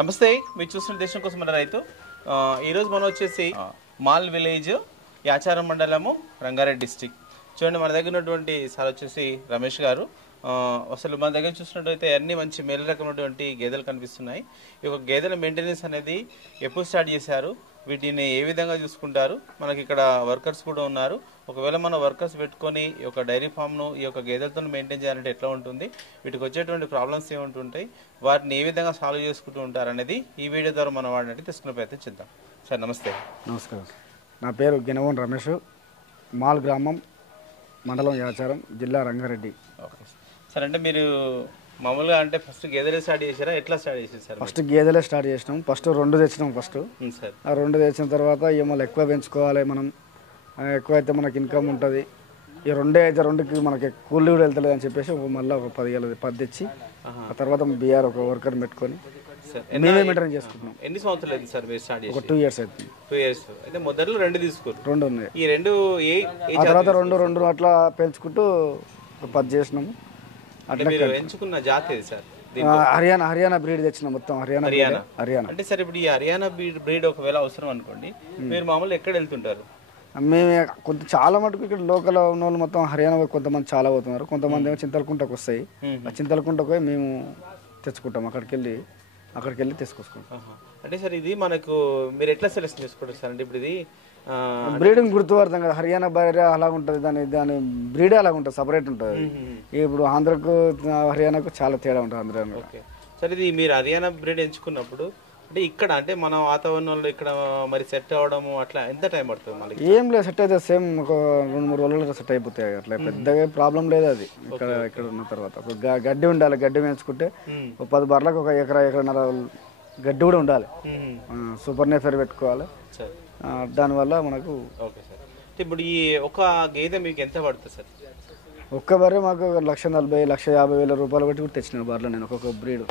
నమస్తే, మీరు చూస్తున్న దేశం కోసం మన రైతు. ఈరోజు మనం వచ్చేసి మాల్ విలేజ్, యాచారం మండలము, రంగారెడ్డి డిస్టిక్. చూడండి, మన దగ్గర ఉన్నటువంటి సార్ వచ్చేసి రమేష్ గారు. అసలు మన దగ్గర చూసినట్టయితే అన్ని మంచి మేలు రకమైనటువంటి గేదెలు కనిపిస్తున్నాయి. ఈ యొక్క గేదెల మెయింటెనెన్స్ అనేది ఎప్పుడు స్టార్ట్ చేశారు, వీటిని ఏ విధంగా చూసుకుంటారు, మనకి ఇక్కడ వర్కర్స్ కూడా ఉన్నారు. ఒకవేళ మనం వర్కర్స్ పెట్టుకొని ఈ యొక్క డైరీ ఫామ్ను ఈ యొక్క గేదెలతో మెయింటైన్ చేయాలంటే ఎట్లా ఉంటుంది, వీటికి వచ్చేటువంటి ప్రాబ్లమ్స్ ఏముంటుంటాయి, వాటిని ఏ విధంగా సాల్వ్ చేసుకుంటూ ఉంటారు అనేది ఈ వీడియో ద్వారా మనం వాడినట్టు తీసుకునే ప్రయత్నం చేద్దాం. సార్ నమస్తే. నమస్కారం. నా పేరు గినవోన్ రమేష్, మాల్ గ్రామం, మండలం యాచారం, జిల్లా రంగారెడ్డి. ఓకే సార్, అంటే మీరు మామూలుగా అంటే ఫస్ట్ గేదెలే స్టార్ట్ చేశారా, ఎట్లా స్టార్ట్ చేశారు సార్? ఫస్ట్ గేదెలే స్టార్ట్ చేసినాం. ఫస్ట్ 2 తెచ్చినాం. సార్ ఆ 2 తెచ్చిన తర్వాత మళ్ళీ ఎక్కువ పెంచుకోవాలి. మనం ఎక్కువ అయితే మనకి ఇన్కమ్ ఉంటుంది. ఈ 2 అయితే 2కి మనకి కూలి కూడా వెళ్తలేదు అని చెప్పేసి మళ్ళీ ఒక 10 తెచ్చి ఆ తర్వాత బీఆర్ ఒక వర్కర్ పెట్టుకొని మేమే మెయింటైన్ చేసుకుంటున్నాం. ఎన్ని సంవత్సరాలు అయింది సార్ మీరు స్టార్ట్ చేసి? ఒక 2 years అవుతుంది. 2 years. అయితే మొదట్లో 2 తీసుకున్నారు. 2 ఉన్నాయి. ఈ 2 ఆ తర్వాత 2 అట్లా పెంచుకుంటూ 10 చేసినాము. అంటే మీరు ఎంచుకున్న జాతి ఏది సార్? హర్యానా బ్రీడ్ తెచ్చిన, మొత్తం హర్యానా. అంటే సార్ ఇప్పుడు ఈ హర్యానా బ్రీడ్ ఒకవేళ అవసరం అనుకోండి, మీరు మామూలు ఎక్కడ వెళ్తుంటారు? మేము చాలా మటుకు ఇక్కడ లోకల్ ఉన్న వాళ్ళు మొత్తం హర్యానా కొంతమంది చాలా పోతున్నారు. కొంతమంది ఏమో చింతలకుంటకు వస్తాయి. ఆ చింతలకుంటకు పోయి మేము తెచ్చుకుంటాం. అక్కడికి వెళ్ళి తీసుకొచ్చుకుంటాం. అంటే సార్ ఇది మనకు మీరు ఎట్లా సెలెక్ట్ చేసుకుంటారు సార్? అంటే ఇప్పుడు ఇది బ్రీడింగ్ గుర్తుపడతాం కదా, హర్యానా బైరే అలాగ ఉంటుంది, దాని బ్రీడే అలాగ ఉంటుంది, సపరేట్ ఉంటుంది. ఇప్పుడు ఆంధ్రకు హర్యానాకు చాలా తేడా ఉంటుంది. ఆంధ్ర. ఓకే సార్, ఇది మీరు హర్యానా బ్రీడ్ ఎంచుకున్నప్పుడు అంటే ఇక్కడ అంటే మన వాతావరణంలో ఇక్కడ మరి సెట్ అవ్వడము అట్లా ఎంత టైం పడుతుంది? మళ్ళీ ఏం లేదు, సెట్ అయితే సేమ్ ఒక 2-3 రోజుల్లో సెట్ అయిపోతాయి. అట్లా పెద్దగా ప్రాబ్లం లేదు. అది ఇక్కడ ఉన్న తర్వాత గడ్డి ఉండాలి. గడ్డి పెంచుకుంటే 10 బర్లకు ఒక ఎకరన్నర గడ్డి కూడా ఉండాలి. సూపర్ నేఫర్ పెట్టుకోవాలి. దానివల్ల మనకు. ఓకే సార్, ఇప్పుడు ఈ ఒక గేదె మీకు ఎంత పడుతుంది సార్? ఒక్క బర్రె మాకు 1,40,000-1,50,000 రూపాయలు పెట్టి కూడా తెచ్చిన బర్రెలు నేను ఒక్కొక్క బ్రీడ్.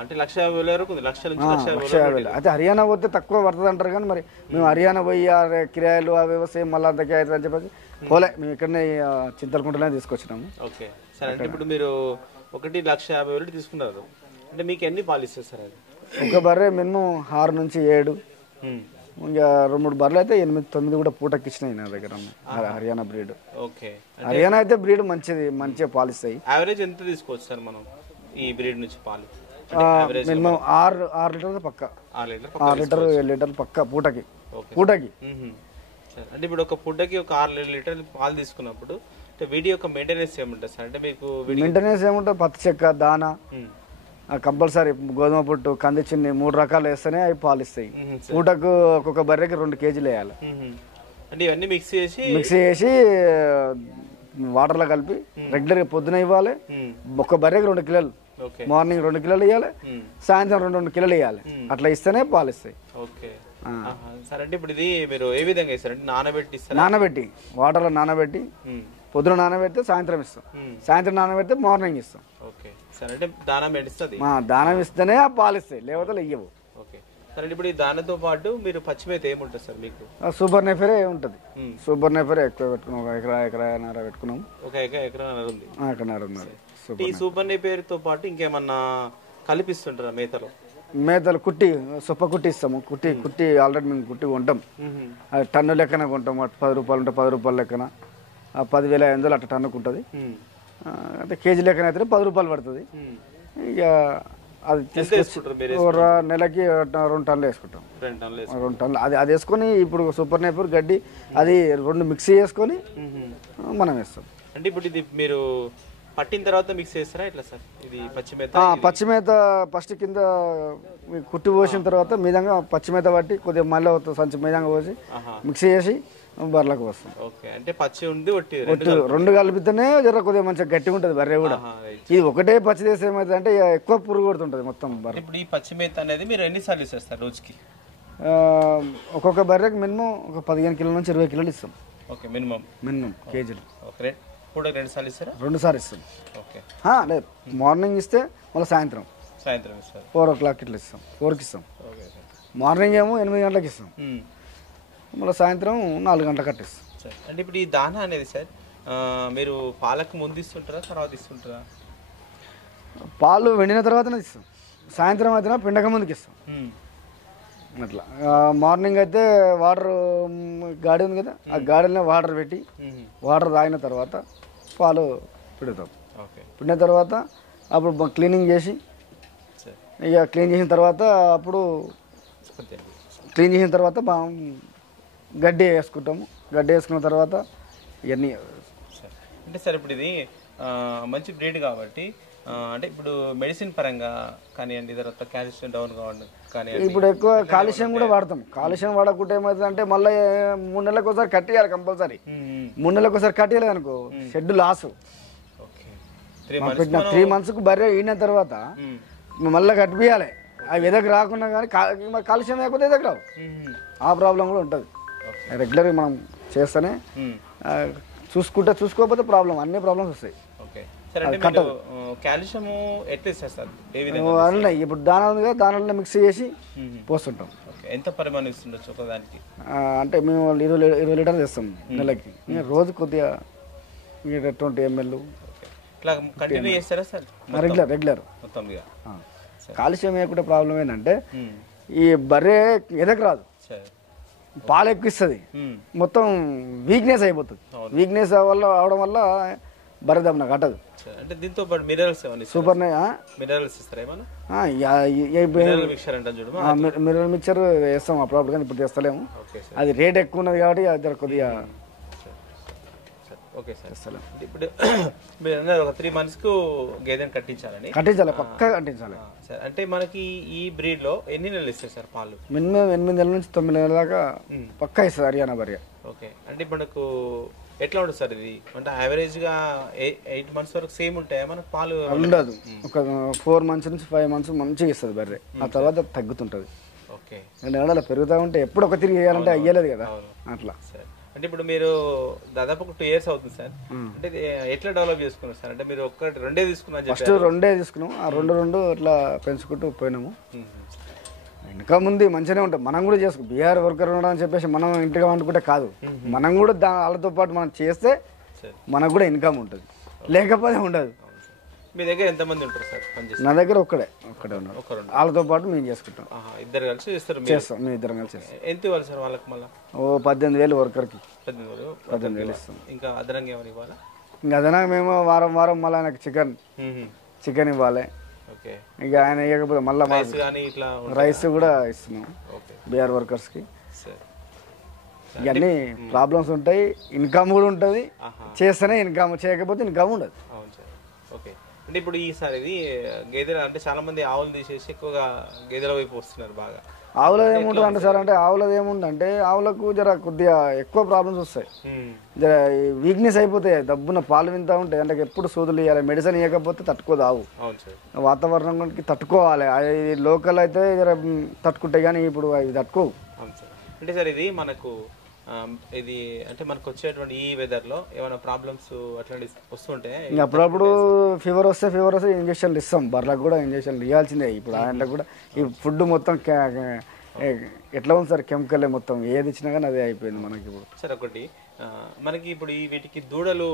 అంటే 1,50,000 వరకు ఉంది. 1,50,000 అయితే హర్యానా పోతే తక్కువ పడుతుంది అంటారు, కానీ మరి మేము హర్యానా పోయి కిరాయిలు అవి సేమ్ మళ్ళీ అంతకే అవుతుంది అని చెప్పేసి పోలే, మేము ఇక్కడనే చింతలకుంటనే తీసుకొచ్చినాము. ఓకే సార్, అంటే ఇప్పుడు మీరు 1,50,000 తీసుకున్నారు. అంటే మీకు ఎన్ని పాలు ఇస్తారు సార్? అది ఒక బర్రె మినిమం 6 నుంచి 7, ఇంకా 2-3 బర్రెలు అయితే 8-9 కూడా పూటకి ఇచ్చినాయి నా దగ్గర హర్యానా బ్రీడ్. ఓకే, హర్యానా అయితే బ్రీడ్ మంచిగా పాలిస్తాయి. యావరేజ్ ఎంత తీసుకోవచ్చు సార్ మనం ఈ బ్రీడ్ నుంచి పాలు? మినిమం 6 లీటర్లు పక్క, 6 లీటర్ 7 లీటర్లు పక్క పూటకి. అంటే ఇప్పుడు ఒక పూటకి ఒక 6 లీటర్లు పాలు తీసుకున్నప్పుడు వీటి యొక్క మెయింటెనెన్స్ ఏముంటుంది సార్? అంటే మీకు మెయింటెనెన్స్ ఏముంటుంది, పత్తి చెక్క, దానా కంపల్సరీ, గోధుమ పొట్టు, కంది చిన్ని 3 రకాలు వేస్తేనే అవి పాలు ఇస్తాయి. పూటకు ఒక్కొక్క బర్రెకి 2 కేజీలు వేయాలి. అంటే ఇవన్నీ మిక్స్ చేసి వాటర్లో కలిపి రెగ్యులర్గా పొద్దున ఇవ్వాలి. ఒక్క బర్రెకి 2 కిలోలు, మార్నింగ్ 2 కిలోలు ఇవ్వాలి, సాయంత్రం 2 కిలోలు ఇవ్వాలి. అట్లా ఇస్తేనే పాలు ఇస్తాయి. ఓకే సార్, అంటే ఇప్పుడు ఇది మీరు ఏ విధంగా ఇస్తారు? నానబెట్టి వాటర్లో నానబెట్టి, పొద్దున నానబెడితే సాయంత్రం ఇస్తాం, సాయంత్రం నానబెడితే మార్నింగ్ ఇస్తాం. ఓకే సార్, అంటే దానం ఇస్తుంది. దానం ఇస్తేనే ఆ పాలు ఇస్తాయి, లేకపోతే ఇవ్వవు. ఓకే సార్, ఇప్పుడు ఈ దానితో పాటు మీరు పచ్చిమేత ఏముంటుంది సార్ మీకు? సూపర్ నెఫరే ఉంటుంది. సూపర్ నెఫరే ఎక్కువ పెట్టుకున్నాం. ఒక ఎకరన్నర పెట్టుకున్నాం. ఒక ఎకరన్నర ఉంది. ఎకరన్నర ఉంది. ఈ సూపర్ నెఫేర్తో పాటు ఇంకేమన్నా కలిపిస్తుంటారా మేతలో? మేతలు సొప్ప కుట్టి ఇస్తాము. కుట్టి ఆల్రెడీ మేము కుట్టి కొంటాం. టన్ను లెక్కన కొంటాం. 10 రూపాయలు ఉంటే 10 రూపాయల లెక్కన 10,500 అట్లా టన్నుకు ఉంటుంది. అంటే కేజీ లెక్కన అయితే 10 రూపాయలు పడుతుంది. ఇక అది నెలకి 2 టన్నులు వేసుకుంటాం. 2 టన్నులు అది వేసుకొని ఇప్పుడు సూపర్ నేపర్ గడ్డి అది 2 మిక్సీ చేసుకొని మనం వేస్తాం. అంటే ఇప్పుడు ఇది మీరు పట్టిన తర్వాత మిక్స్ చేస్తారా ఎట్లా సార్? ఇది పచ్చిమేత ఫస్ట్ కింద కుట్టి పోసిన తర్వాత మీదంగా పచ్చిమేత పట్టి కొద్దిగా మళ్ళీ సంచి మీదంగా పోసి మిక్సీ చేసి బర్రెలకు వస్తాం. ఓకే, అంటే పచ్చి ఉంది ఒట్టి 2 కలిపితేనే జర కొద్దిగా మంచిగా గట్టిగా ఉంటుంది బర్రె కూడా. ఇది ఒకటే పచ్చి చేస్తే ఏమైతుంది అంటే ఎక్కువ పురుగు కొడుతుంటుంది మొత్తం బర్రె. ఇప్పుడు ఈ పచ్చి మేత అనేది మీరు ఎన్నిసార్లు ఇస్తారు రోజుకి? ఒక్కొక్క బర్రెకి మినిమం ఒక 15 కిలోల నుంచి 20 కిలోలు ఇస్తాం. ఓకే, మినిమం కేజీలు. ఓకే, కూడా 2 సార్లు ఇస్తారా? 2 సార్లు ఇస్తాం. ఓకే, లేదు మార్నింగ్ ఇస్తే మళ్ళీ సాయంత్రం ఇస్తారు. 4 o'clock ఇట్లా ఇస్తాం. 4కి ఇస్తాం. మార్నింగ్ ఏమో 8 గంటలకు ఇస్తాం. మళ్ళీ సాయంత్రం 4 గంటలకు కట్టిస్తాం. అంటే ఇప్పుడు ఈ దానా అనేది సార్ మీరు పాలకు ముందు ఇస్తుంటారా తర్వాత ఇస్తుంటారా? పాలు వెండిన తర్వాతనే ఇస్తాం. సాయంత్రం అయితే పిండక ముందుకు ఇస్తాం ఉమ్. అట్లా మార్నింగ్ అయితే వాటర్ గాడి ఉంది కదా ఆ గాడిలో వాటర్ పెట్టి ఉమ్. వాటర్ తాగిన తర్వాత పాలు పిండుతాం. ఓకే. పిండిన తర్వాత అప్పుడు క్లీనింగ్ చేసి సరే. ఇక క్లీన్ చేసిన తర్వాత అప్పుడు అంతే. క్లీన్ చేసిన తర్వాత గడ్డి వేసుకుంటాము. గడ్డి వేసుకున్న తర్వాత ఇవన్నీ సరే. అంటే సార్ ఇప్పుడు ఇది మంచి బ్రీడ్ కాబట్టి అంటే ఇప్పుడు మెడిసిన్ పరంగా కానివ్వండి, తర్వాత కాల్షియం డౌన్ కానివ్వండి, ఇప్పుడు ఎక్కువ కాలుష్యం కూడా వాడతాం. కాలుష్యం వాడకుంటే ఏమవుతుందంటే మళ్ళీ 3 నెలలకు ఒకసారి కట్టేయాలి కంపల్సరీ. 3 నెలలకు ఒకసారి కట్టేయాలి అనుకో షెడ్ లాసు. ఓకే. పెట్టిన 3 మంత్స్కు బర్రె ఈన తర్వాత మళ్ళీ కట్టిపియాలి. అవి ఎదకు రాకుండా కానీ కాలుష్యం లేకపోతే ఎదకు రావు. ఆ ప్రాబ్లం కూడా ఉంటుంది. రెగ్యులర్గా మనం చేస్తేనే చూసుకోకపోతే ప్రాబ్లం, అన్ని ప్రాబ్లమ్స్ వస్తాయి. ఓకే. సరే. అంటే మీరు కాల్షియం ఎట్లా ఇస్తారు? ఏ విధంగా? అన్నీ ఇప్పుడు దానా ఉంది కదా, దానాల్లో మిక్స్ చేసి పోస్తుంటాం. ఓకే. ఎంత పరిమాణం ఇస్తుండొచ్చు ఒకదానికి? అంటే మేము 20 లీటర్లు తెస్తాం నెలకి. రోజు కొద్దిగా 20 ml ఇట్లా కంటిన్యూ చేస్తారా సార్? రెగ్యులర్ మొత్తం ఇక కాలుష్యం వేయకుండా ప్రాబ్లం ఏంటంటే ఈ బర్రె ఎదకు రాదు, పాలు ఎక్కువ ఇస్తుంది, మొత్తం వీక్నెస్ అయిపోతుంది. వీక్నెస్ అవడం వల్ల బర్రె దమ్మున కట్టదు. అంటే దీంతో పాటు మినరల్స్ సూపర్ మినరల్స్ ఇస్తారా ఏమన్నా? మినరల్ మిక్చర్ వేస్తాం అప్పుడప్పుడు, కానీ ఇప్పుడు తెస్తలేము. అది రేట్ ఎక్కువ ఉన్నది కాబట్టి అది కొద్దిగా ఓకే సార్. ఇప్పుడు మీరు అన్నారు ఒక 3 monthsకు గేదెని కట్టించాలి, పక్కా కట్టించాలి. సార్ అంటే మనకి ఈ బ్రీడ్ లో ఎన్ని నెలలు ఇస్తాయి సార్ పాలు? మినిమం 8 నెలల నుంచి 9 నెలల దాకా పక్కా ఇస్తుంది హర్యానా బర్రె. ఓకే. అంటే మనకు ఎట్లా ఉంటుంది సార్ ఇది? అంటే యావరేజ్ గా 8 months వరకు సేమ్ ఉంటాయా మనకు పాలు? ఉండదు, ఒక 4 months నుంచి 5 months మంచిగా ఇస్తుంది బర్రె. ఆ తర్వాత తగ్గుతుంటది. ఓకే. నెలలు పెరుగుతూ ఉంటే ఎప్పుడు ఒక తిరిగి వేయాలంటే అయ్యలేదు కదా అట్లా. అంటే ఇప్పుడు మీరు దాదాపు ఒక 2 years అవుతుంది సార్. అంటే ఎట్లా డెవలప్ చేసుకున్నారు సార్? అంటే మీరు రెండే తీసుకున్నారు? ఫస్ట్ 2 తీసుకున్నాం, ఆ 2 ఇట్లా పెంచుకుంటూ పోయినాము. ఇంకా ముందు మంచిగానే ఉంటాం. మనం కూడా చేసుకో బీఆర్ వర్కర్ ఉండడం అని చెప్పేసి మనం ఇంటిగా వండుకుంటే కాదు, మనం కూడా వాళ్ళతో పాటు మనం చేస్తే మనకు కూడా ఇన్కమ్ ఉంటుంది, లేకపోతే ఉండదు. మీ దగ్గర ఎంతమంది ఉంటారు సార్? నా దగ్గర ఒక్కడే ఉన్నాడు. వాళ్ళతో పాటు మేము చేసుకుంటాం. ఇద్దరు కలిసి చేస్తాం? మేము ఇద్దరం కలిసి. ఎంత ఇవ్వాలి సార్ వాళ్ళకి? మళ్ళీ 18,000 వర్కర్కి. 18,000 ఇస్తాం. ఇంకా అదనంగా ఏమైనా ఇవ్వాలా? ఇంకా అదనంగా మేము వారం మళ్ళీ ఆయనకు చికెన్ ఇవ్వాలి. ఇక ఆయన ఇవ్వకపోతే మళ్ళీ రైస్ కూడా ఇస్తున్నాం బీఆర్ వర్కర్స్కి. ఇవన్నీ ప్రాబ్లమ్స్ ఉంటాయి, ఇన్కమ్ కూడా ఉంటుంది. చేస్తేనే ఇన్కమ్, చేయకపోతే ఇన్కమ్ ఉండదు. ఓకే. అంటే ఇప్పుడు ఈసారి ఇది గేదెలు అంటే చాలా మంది ఆవులు తీసేసి ఎక్కువగా గేదెల వైపు వస్తున్నారు బాగా. ఆవులది ఏముంటుంది అంటే సార్, అంటే ఆవులది ఏముందంటే ఆవులకు జర కొద్దిగా ఎక్కువ ప్రాబ్లమ్స్ వస్తాయి, జర వీక్నెస్ అయిపోతాయి, దబ్బున పాలు వింటూ ఉంటాయి. అంటే ఎప్పుడు సూదులు ఇవ్వాలి, మెడిసిన్ ఇవ్వకపోతే తట్టుకోదు ఆవు. వాతావరణానికి తట్టుకోవాలి. అది లోకల్ అయితే జర తట్టుకుంటాయి, కానీ ఇప్పుడు అవి తట్టుకోవు. అంటే సార్ ఇది మనకు ఇది అంటే మనకు వచ్చేటువంటి ఈ వెదర్ లో ఏమైనా ప్రాబ్లమ్స్ అట్లాంటి వస్తుంటే అప్పుడప్పుడు ఫీవర్ వస్తే ఇంజక్షన్లు ఇస్తాం. బర్రెలకు కూడా ఇంజక్షన్లు ఇవ్వాల్సిందే. ఇప్పుడు ఆయనకు కూడా ఈ ఫుడ్ మొత్తం ఎట్లా ఉంది సార్, కెమికల్ మొత్తం, ఏది ఇచ్చినా కానీ అదే అయిపోయింది మనకి ఇప్పుడు. సార్ ఒకటి మనకి ఇప్పుడు ఈ వీటికి దూడలు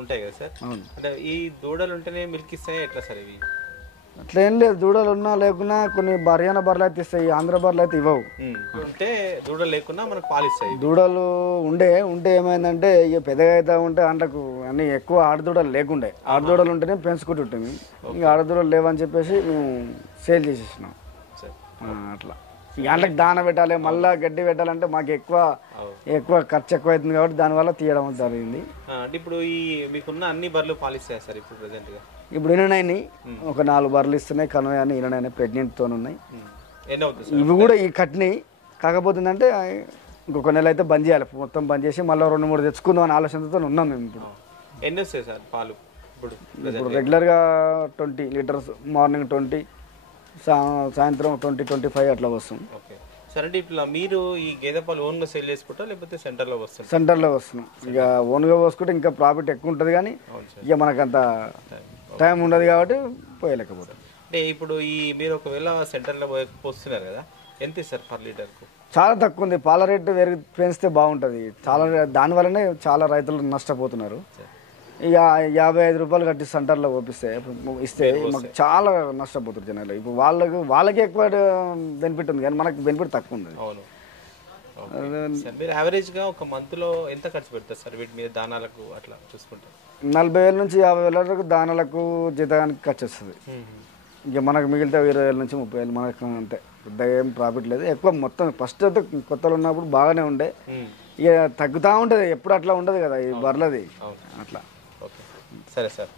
ఉంటాయి కదా సార్, అంటే ఈ దూడలు ఉంటేనే మిల్క్ ఇస్తాయి ఎట్లా సార్ ఇవి? అట్లా ఏం లేదు, దూడలు ఉన్నా లేకున్నా కొన్ని హర్యానా బర్రెలు అయితే ఇస్తాయి, ఆంధ్ర బర్రెలు అయితే ఇవ్వవు. ఉంటే దూడలు లేకున్నా మనకు పాలు ఇస్తాయి. దూడలు ఉంటే ఏమైందంటే ఇక పెద్దగా అయితే ఉంటే అంటకు అన్ని ఎక్కువ ఆడదూడలు లేకుండే, ఆడదూడలు ఉంటేనే పెంచుకుంటుంటాం. ఇంకా ఆడదూడలు లేవని చెప్పేసి మేము సేల్ చేసేసినాం. అట్లా గంటకు దాన పెట్టాలి, మళ్ళీ గడ్డి పెట్టాలంటే మాకు ఎక్కువ ఖర్చు ఎక్కువ అవుతుంది కాబట్టి దానివల్ల తీయడం జరిగింది. ఇప్పుడు ఈ మీకున్న అన్ని బర్రెలు పాలిస్తాయి సార్ ఇప్పుడు ప్రెసెంట్ గా? ఇప్పుడు ఇననైనాయి, ఒక 4 బర్రెలు ఇస్తున్నాయి, కన్వే అని ఇననైనా ప్రెగ్నెంట్తో ఉన్నాయి. ఇవి కూడా ఈ కట్టినాయి. కాకపోతే ఏంటంటే ఇంకొక నెల అయితే బంద్ చేయాలి, మొత్తం బంద్ చేసి మళ్ళీ 2-3 తెచ్చుకుందాం అని ఆలోచనతో ఉన్నాం మేము. ఇప్పుడు ఎన్ని వస్తాయి సార్ పాలు? ఇప్పుడు రెగ్యులర్గా 20 లీటర్స్, మార్నింగ్ 20, సాయంత్రం 20-25 అట్లా వస్తుంది. సరే. అంటే ఇట్లా మీరు ఈ గేదె పాలు ఓన్గా సేల్ చేసుకుంటారా లేకపోతే సెంటర్లో వస్తుంది? సెంటర్లో వస్తున్నాం. ఇక ఓన్గా పోసుకుంటే ఇంకా ప్రాఫిట్ ఎక్కువ ఉంటుంది, కానీ ఇక మనకంత టైం ఉండదు కాబట్టి పోయలేకపోతాం. అంటే ఇప్పుడు ఈ మీరు ఒకవేళ సెంటర్లో పోస్తున్నారు కదా, ఎంత ఇస్తారు పర్ లీటర్కు? చాలా తక్కువ ఉంది. పాల రేటు పెంచితే బాగుంటుంది. చాలా దానివల్లనే చాలా రైతులు నష్టపోతున్నారు. ఇక 55 రూపాయలు కట్టి సెంటర్లో ఇస్తే మాకు చాలా నష్టపోతారు జనాలు. ఇప్పుడు వాళ్ళకి ఎక్కువ బెనిఫిట్ ఉంది కానీ మనకు బెనిఫిట్ తక్కువ ఉంది. అవును. మీరు యావరేజ్గా ఒక మంత్లో ఎంత ఖర్చు పెడతారు సార్ వీటి మీద దానాలకు అట్లా చూసుకుంటే? 40,000 నుంచి 50,000 వరకు దానాలకు జీతానికి ఖర్చు వస్తుంది. ఇక మనకు మిగిలితే 20,000 నుంచి 30,000 మనకు అంతే. పెద్ద ఏం ప్రాఫిట్ లేదు. ఎక్కువ మొత్తం ఫస్ట్ అయితే కొత్తలో ఉన్నప్పుడు బాగానే ఉండే, ఇక తగ్గుతూ ఉంటుంది. ఎప్పుడు అట్లా ఉండదు కదా ఈ బర్లది అట్లా. ఓకే, సరే సార్.